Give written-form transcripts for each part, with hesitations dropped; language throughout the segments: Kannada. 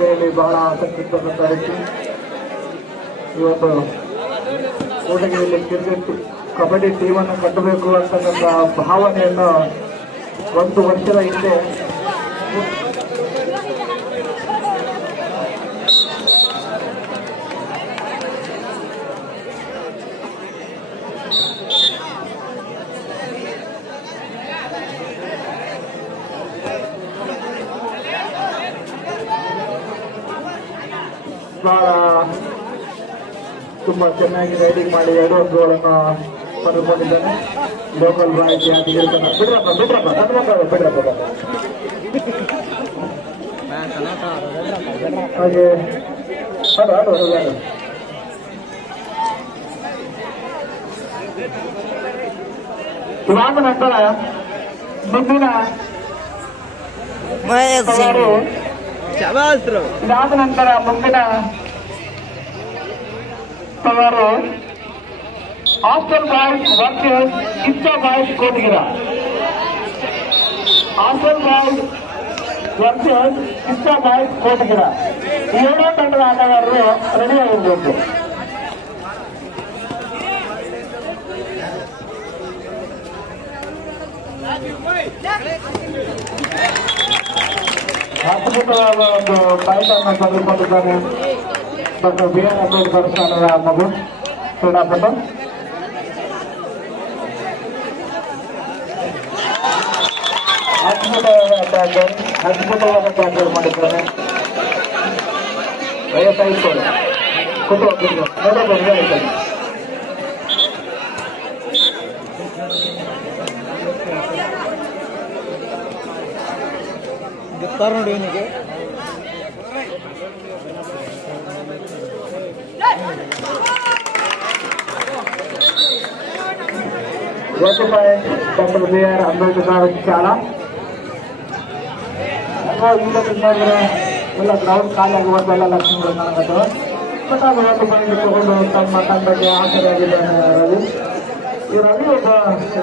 ಕ್ರೀಡೆಯಲ್ಲಿ ಬಹಳ ಆಸಕ್ತಿ ಇರ್ತಕ್ಕಂಥ ವ್ಯಕ್ತಿ. ಇವತ್ತು ಕೂಟಗಿರಿಯಲ್ಲಿ ಕ್ರಿಕೆಟ್ ಕಬಡ್ಡಿ ಟೀಮನ್ನು ಕಟ್ಟಬೇಕು ಅಂತಕ್ಕಂಥ ಭಾವನೆಯನ್ನು 1 ವರ್ಷದ ಹಿಂದೆ ಬಹಳ ತುಂಬಾ ಚೆನ್ನಾಗಿ ರೈಡಿಂಗ್ ಮಾಡಿ 2 ಅಂಕಗಳನ್ನು ಪಡೆದುಕೊಂಡಿದ್ದಾನೆ. ಲೋಕಲ್ ಬಾಯ್ಸ್ ಹಾಗೆ ಇದಾದ ನಂತರ ಮುಂದಿನ ಇದಾದ ನಂತರ ಮುಂದಿನ ಸವಾರು ಹಾಸ್ಟೆಲ್ ಬಾಯ್ಸ್ ವರ್ಸಸ್ ಇಸ್ಟಾ ಬಾಯ್ಸ್ ಕೋಟಗಿರ. ಹಾಸ್ಟೆಲ್ ಬಾಯ್ಸ್ ವರ್ಸಸ್ ಇಸ್ಟಾ ಬಾಯ್ಸ್ ಕೋಟಗಿರ. 2 ತಂಡದ ಆಟಗಾರರು ರೆಡಿ ಆಗಿರಬೇಕು. ಅದ್ಭುತವಾದ ಒಂದು ಫೈಟನ್ನು ಪಡೆದುಕೊಂಡಿದ್ದಾನೆ ಡಾಕ್ಟರ್ BR ಅಂಬೇಡ್ಕರ್ ಸ್ಥಾನದ ಮಗು ಕ್ರೀಡಾಪಟು. ಅದ್ಭುತವಾದ ಟ್ಯಾಕಲ್ ಮಾಡಿದ್ದಾನೆ. ವಯಸ್ಸಾಯಿತು ನೋಡಿ ಇವನಿಗೆ ಡಾಕ್ಟರ್ BR ಅಂಬೇಡ್ಕರ್ ಶಾಲಾ. ಎಲ್ಲ ಗ್ರೌಂಡ್ ಖಾಲಿ ಆಗುವಂತೆಲ್ಲ ಲಕ್ಷಣಗಳು ಕಾಣಕತ್ತವೆ. ಬಟ್ ಅದು 1 ಪಾಯಿಂಟ್ ತಗೊಂಡು ತಮ್ಮ ತಂಡಕ್ಕೆ ಆಸರೆಯಾಗಿದ್ದಾನೆ ರವಿ. ಈ ರವಿ ಒಬ್ಬ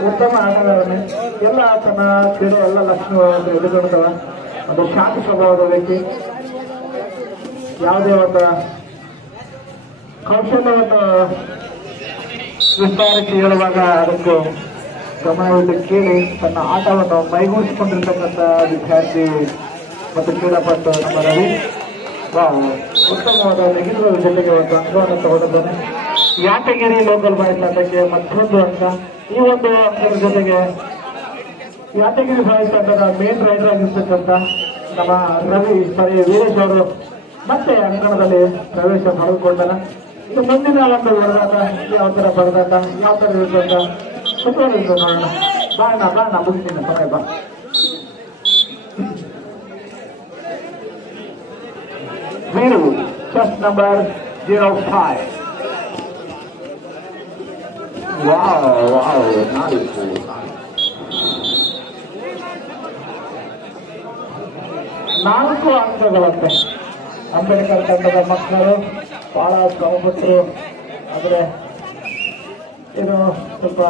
ಉತ್ತಮ ಆಟಗಾರನೇ. ಎಲ್ಲ ತನ್ನ ಕ್ರೀಡೆ ಎಲ್ಲ ಲಕ್ಷಣಗಳನ್ನು ಹಿಡಿದುಕೊಳ್ತವೆ. ಅದು ಶಾಂತ ಸ್ವಭಾವದ ವ್ಯಕ್ತಿ. ಯಾವುದೇ ಒಂದು ಕೌಶಲ್ಯವನ್ನು ವಿಸ್ತಾರಕ್ಕೆ ಹೇಳುವಾಗ ಅದಕ್ಕೂ ಗಮನವಿಟ್ಟು ಕೇಳಿ ತನ್ನ ಆಟವನ್ನು ಮೈಗೂಡಿಸಿಕೊಂಡಿರ್ತಕ್ಕಂಥ ವಿದ್ಯಾರ್ಥಿ ಮತ್ತು ಕ್ರೀಡಾಪಟು ನಮ್ಮ ರವಿ. ಉತ್ತಮವಾದ ನೆಗೆಟಿವ್ ಜೊತೆಗೆ ಒಂದು ಅಂಕವನ್ನು ತಗೊಂಡಿದ್ದಾನೆ. ಯಾತಗಿರಿ ಲೋಕಲ್ ಬಾಯ್ಸ್ ತಂಡಕ್ಕೆ ಮತ್ತೊಂದು ಅಂಕ. ಈ ಒಂದು ಅಂಕದ ಜೊತೆಗೆ ಯಾತಗಿರಿ ಬಾಯ್ಸ್ ತಂಡದ ಮೇನ್ ರೈಡರ್ ಆಗಿರ್ತಕ್ಕಂಥ ನಮ್ಮ ರವಿ ವೀರೇಶ್ ಅವರು ಮತ್ತೆ ಅಂಕಣದಲ್ಲಿ ಪ್ರವೇಶ ಪಡೆದುಕೊಂಡನ. ಇದು ಮುಂದಿನ ಒಂದು ಹೊಡೆದಾಟ ಯಾವ ತರ ಬಡದಾಟ ಯಾವ ತರ ಇರ್ತಂತ ಕುತೂಹಲ ಇರ್ತದೆ ನೋಡೋಣ. ಬಾಣ ಮುಗಿಸ್ತೀನಿ ಸಮಯ ಬಾ. Veeru chest number 05. ವಾವ್ ನಾಲ್ಕು 4 ಅಂಕಗಳಂತೆ. ಅಂಬೇಡ್ಕರ್ ತಂಡದ ಮಕ್ಕಳು ಬಹಳ ಶ್ರಮಪಟ್ಟರು. ಆದರೆ ಏನು ಸ್ವಲ್ಪ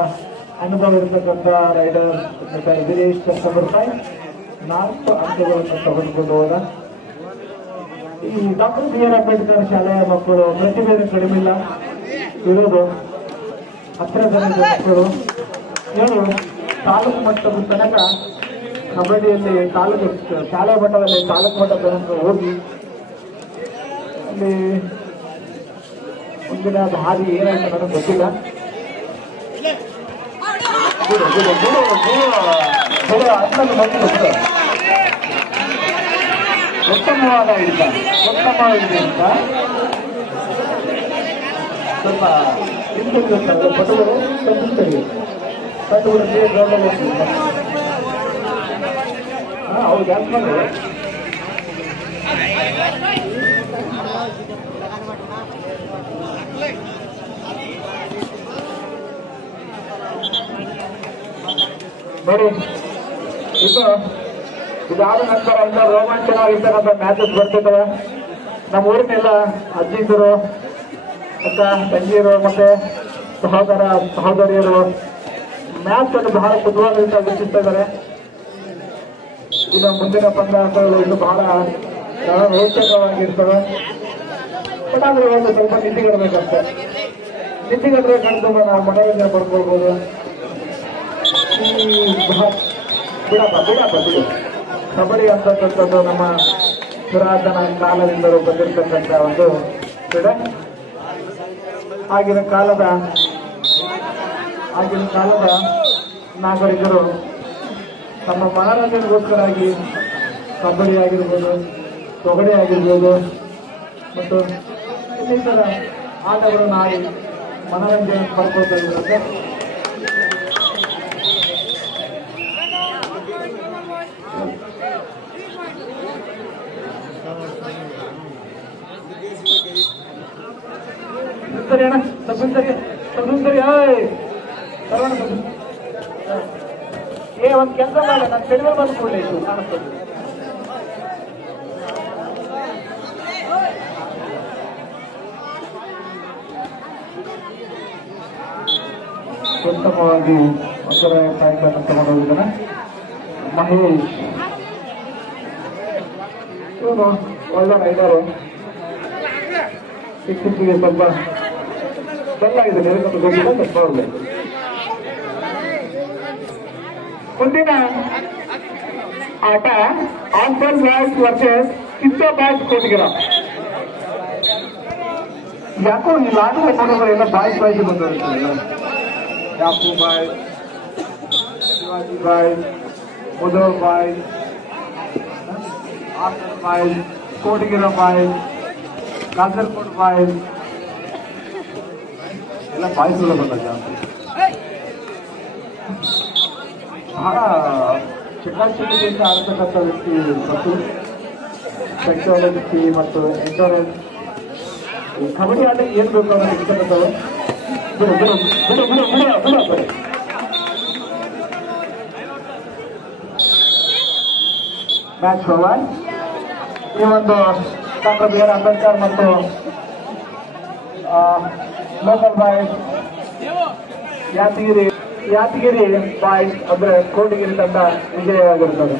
ಅನುಭವ ಇರತಕ್ಕಂಥ ರೈಡರ್ ವೀರೇಶ್ ಚೆಸ್ಟ್ ನಂಬರ್ 5 4 ಅಂಕಗಳನ್ನು ತೆಗೆದುಕೊಂಡು ಹೋದ. ಈ ಡಾಕ್ಟರ್ BR ಅಂಬೇಡ್ಕರ್ ಶಾಲೆಯ ಮಕ್ಕಳು ಪ್ರತಿಭೆ ಕಡಿಮೆ ಇಲ್ಲ ಇರೋದು. ಹತ್ತಿರ ಜನದ ಮಕ್ಕಳು ಏನು ತಾಲೂಕು ಮಟ್ಟದ ತನಕ ಕಬಡ್ಡಿಯಲ್ಲಿ ತಾಲೂಕು ಶಾಲೆ ಮಟ್ಟದಲ್ಲಿ ತಾಲೂಕು ಮಟ್ಟದ ತನಕ ಹೋಗಿ ಅಲ್ಲಿ ಮುಂದಿನ ಹಾದಿ ಏನಾಯ್ತು ನನಗೆ ಗೊತ್ತಿಲ್ಲ. ಉತ್ತಮವಾದ ಹಿಡಿತ ಅಂತ ಸ್ವಲ್ಪ ಹಿಂದಿರುತ್ತಾರೆ ಪಟುಗಳು ಪಟುಗಳಿಗೆ ಅವ್ರು ಜಾಸ್ತಿ ನೋಡಿ. ಇದಾದ ನಂತರ ಎಲ್ಲ ರೋಮಾಂಚನವಾಗಿರ್ತಕ್ಕಂಥ ಮ್ಯಾಚಸ್ ಬರ್ತಿರ್ತವೆ. ನಮ್ಮ ಊರಿನೆಲ್ಲ ಅಜ್ಜಿಂದರು ಅಕ್ಕ ತಂಗಿಯರು ಮತ್ತೆ ಸಹೋದರಿಯರು ಮ್ಯಾಚ್ ಅನ್ನು ಬಹಳ ಕುತೂಹಲದಿಂದ ವೀಕ್ಷಿಸ್ತಾ ಇದ್ದಾರೆ. ಇನ್ನು ಮುಂದಿನ ಪಂದ್ಯಾಟಗಳು ಇನ್ನು ಬಹಳ ಬಹಳ ರೋಚಕವಾಗಿರ್ತವೆ. ಬಟ್ ಆದ್ರೆ ಒಂದು ಸ್ವಲ್ಪ ನಿದ್ದಿಗಡಬೇಕಂತೆ, ನಿದ್ದಿಗಡ್ರೆ ಕಣ್ತು ನಾವು ಮನೋರಂಜನೆ ಪಡ್ಕೊಳ್ಬೋದು. ಬಿಡು ಕಬಡ್ಡಿ ಅಂತಕ್ಕಂಥದ್ದು ನಮ್ಮ ಪುರಾತನ ಕಾಲದಿಂದಲೂ ಬಂದಿರತಕ್ಕಂಥ ಒಂದು ಕ್ರೀಡೆ. ಆಗಿನ ಕಾಲದ ನಾಗರಿಕರು ತಮ್ಮ ಮನೋರಂಜನೆಗೋಸ್ಕರಾಗಿ ಕಬಡ್ಡಿ ಆಗಿರ್ಬೋದು, ತೊಗಡೆ ಆಗಿರ್ಬೋದು ಮತ್ತು ಇನ್ನಿತರ ಆಟಗಳನ್ನು ಆಡಿ ಮನೋರಂಜನೆ ಪಡ್ಕೊಳ್ತಾ ಇದ್ರಂತೆ. ಸರಿ ಅಣ್ಣ, ಸರಿ ಒಂದು ಕೆಲಸ ಮಾಡ, ನಾನು ಕಡಿಮೆ ಬಂದ್ಕೊಂಡೆ ಇತ್ತು ಕಾಣಿಸ್ತದೆ. ಉತ್ತಮವಾಗಿ ಒಂದರ ಕಾಯಿಗಳನ್ನು ತಗೊಂಡೋಗಿದ್ದಾನೆ ಮಹೇಶ್. ಇವನು ಒಳ್ಳೆ ರೈಡರು, ಇತ್ತೀಚೆಗೆ ಸ್ವಲ್ಪ ಬೆಲ್ಲಾಗಿದೆ, ನೆರೆಕೊಂಡು ಗೊತ್ತಿಲ್ಲ ತಪ್ಪಾಗಬೇಕು. ಮುಂದಿನ ಆಟ ಆನ್ಸರ್ ಬಾಯ್ಸ್ ವರ್ಸಸ್ ಕಿತ್ತೋ ಬಾಯ್ಸ್ ಕೋಟಿಗೆರ. ಯಾಕೋ ಈ ಲಾಟದ ನೋಡಿದ್ರೆ ಎಲ್ಲ ಬಾಯ್ಸ್ ಬಂದಿರ್ತದೆ. ಯಾಪು ಬಾಯ್ಸ್, ಶಿವಾಜಿ ಬಾಯ್ಸ್, ಮುದೋ ಬಾಯ್ಸ್, ಆನ್ಸರ್ ಬಾಯ್ಸ್, ಕೋಟಿಗೆರ ಬಾಯ್ಸ್, ಕಾಸರಗೋಡು ಬಾಯ್ಸ್ ಎಲ್ಲ ಬಾಯ್ಸ್ಗಳು ಬಂದ ಜಾಸ್ತಿ. ಬಹಳ ಚಿಕ್ಕಾಚಿಕ್ಕಿಯಿಂದ ಆಡ್ತಕ್ಕಂಥ ವ್ಯಕ್ತಿ ಮತ್ತು ಸೆಕ್ಸುಯಾಲಿಟಿ ಮತ್ತು ಎಂಜಾಯ್ಮೆಂಟ್. ಈ ಕಬಡ್ಡಿ ಆಟ ಏನ್ ಬೇಕು ಅನ್ನೋ ಇರ್ತಕ್ಕಂಥದ್ದು. Match forward. ಈ ಒಂದು ಡಾಕ್ಟರ್ ಬಿ ಆರ್ ಅಂಬೇಡ್ಕರ್ ಮತ್ತು ಲೋಕಲ್ ಬಾಯ್ಸ್ ಯಾದಗಿರಿ ಬಾಯ್ಸ್ ಅಂದ್ರೆ ಕೋಟಿಗಿರಿ ತಂಡ ವಿಜಯವಾಗಿರುತ್ತದೆ.